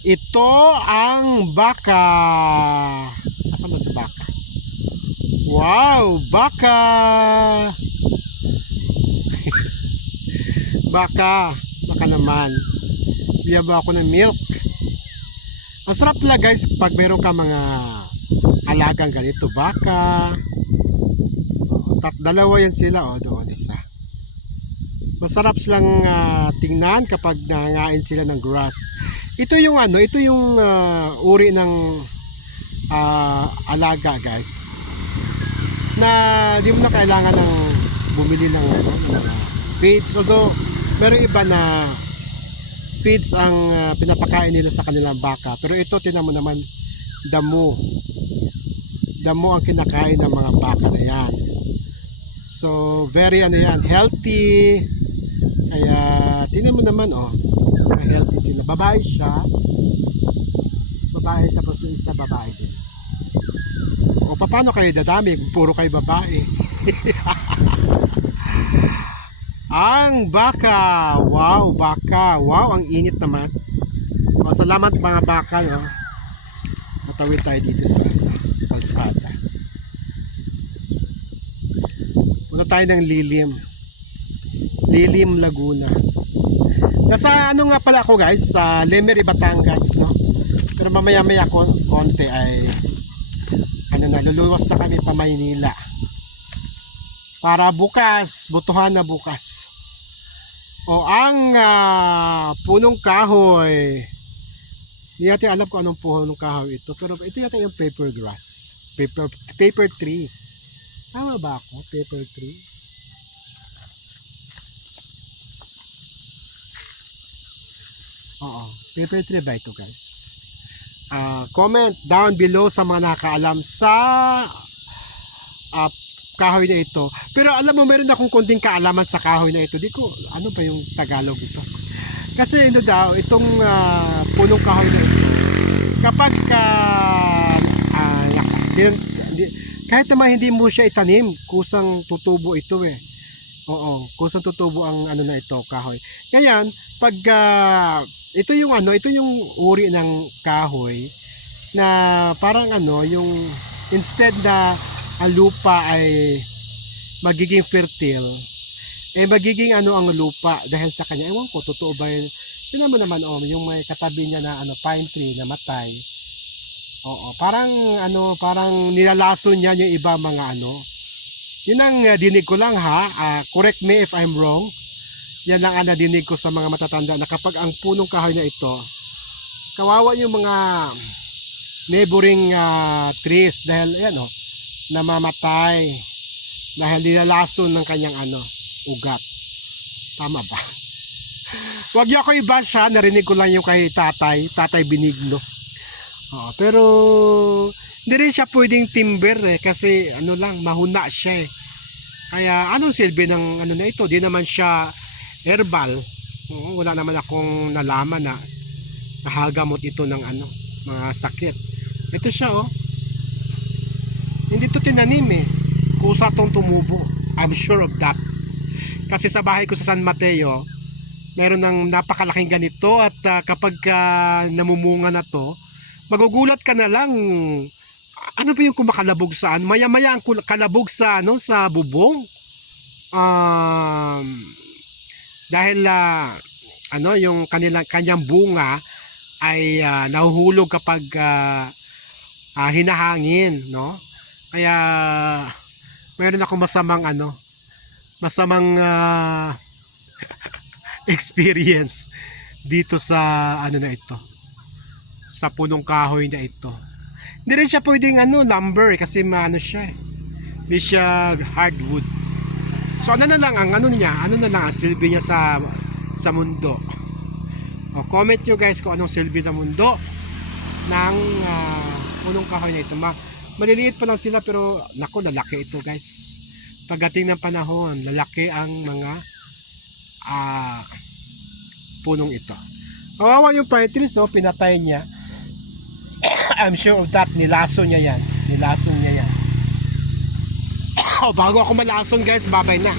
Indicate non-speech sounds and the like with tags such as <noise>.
Ito ang baka. Asan ba si baka? Wow, baka. <laughs> baka, baka naman. Biyaba ba ako ng milk? Ang sarap pala guys pag meron ka mga alagang ganito, baka. Oh, tat dalawa yan sila, oh, doon. Masarap silang ah, tingnan kapag nangain sila ng grass. Ito yung ano, ito yung ah, uri ng ah, alaga guys. Na di mo na kailangan ng bumili ng mga feeds. Although, meron iba na feeds ang ah, pinapakain nila sa kanilang baka. Pero ito, tinan mo naman, damo. Damo ang kinakain ng mga baka na yan. So, very ano yan, healthy. Kaya, tingnan mo naman, oh, mga healthy sila. Babae siya. Babae, tapos yung isa babae din. O, paano kayo dadami kung puro kayo babae? <laughs> ang baka! Wow, baka! Wow, ang init naman. O, salamat mga baka, no? Matawid tayo dito sa kalsada. Punta tayo ng Lilim. Lilim, Laguna. Nasa ano nga pala ako guys, sa Lemery, Batangas, no? Pero mamaya maya kon konti ay ano na, luluwas na kami pa Maynila. Para bukas, butuhan na bukas. O ang ah, punong kahoy. Hindi natin alam kung anong punong kahoy ito. Pero ito yata yung paper grass. Paper, paper tree. Tama ba ako? Paper tree? Oo. Paper tree ba ito guys? Ah, comment down below sa mga nakaalam sa ah, kahoy na ito. Pero alam mo, meron akong konting kaalaman sa kahoy na ito. Di ko, ano ba yung Tagalog ito? Kasi ito daw, itong ah, punong kahoy na ito, kapag di- di- kahit naman hindi mo siya itanim, kusang tutubo ito eh. Oo, kusang tutubo ang ano na ito, kahoy. Ngayon, pag ah, ito yung ano, ito yung uri ng kahoy na parang ano, yung instead na ang lupa ay magiging fertile, eh magiging ano ang lupa dahil sa kanya. Ewan ko, totoo ba yun? Yun naman naman, oh, yung may katabi niya na ano, pine tree na matay. Oo, parang ano, parang nilalason niya yung iba mga ano. Yun ang uh, dinig ko lang ha. Ah, correct me if I'm wrong. Yan lang ang nadinig ko sa mga matatanda na kapag ang punong kahoy na ito, kawawa yung mga neighboring ah, trees dahil ayan oh, namamatay dahil nilalason ng kanyang ano, ugat. Tama ba? <laughs> Huwag ako i-bash narinig ko lang yung kay tatay, tatay Benigno. Oo, pero hindi rin siya pwedeng timber eh kasi ano lang, mahuna siya eh. Kaya anong silbi ng ano na ito? Di naman siya herbal. Oo, wala naman akong nalaman na nahagamot ito ng ano, mga sakit. Ito siya oh. Hindi to tinanim eh. Kusa tong tumubo. I'm sure of that. Kasi sa bahay ko sa San Mateo, meron ng napakalaking ganito at ah, kapag ah, namumunga na to, magugulat ka na lang ano ba yung kumakalabog saan? Maya-maya ang kalabog sa ano sa bubong. Um, dahil ah, ano yung kanilang kanyang bunga ay ah, nahuhulog kapag ah, ah, hinahangin, no? Kaya meron akong masamang ano, masamang ah, <laughs> experience dito sa ano na ito. Sa punong kahoy na ito. Hindi rin siya pwedeng ano, lumber eh, kasi maano siya eh. Hindi siya hardwood. So ano na lang ang ano niya, ano na lang ang silbi niya sa sa mundo. O, comment nyo guys kung anong silbi sa mundo ng ah, punong kahoy na ito. Ma maliliit pa lang sila pero nako lalaki ito guys. Pagdating ng panahon, lalaki ang mga ah, punong ito. Kawawa yung trees, oh, pinatay niya. <coughs> I'm sure of that, nilason niya yan. Nilason niya. Oh, bago ako malason guys, babay na.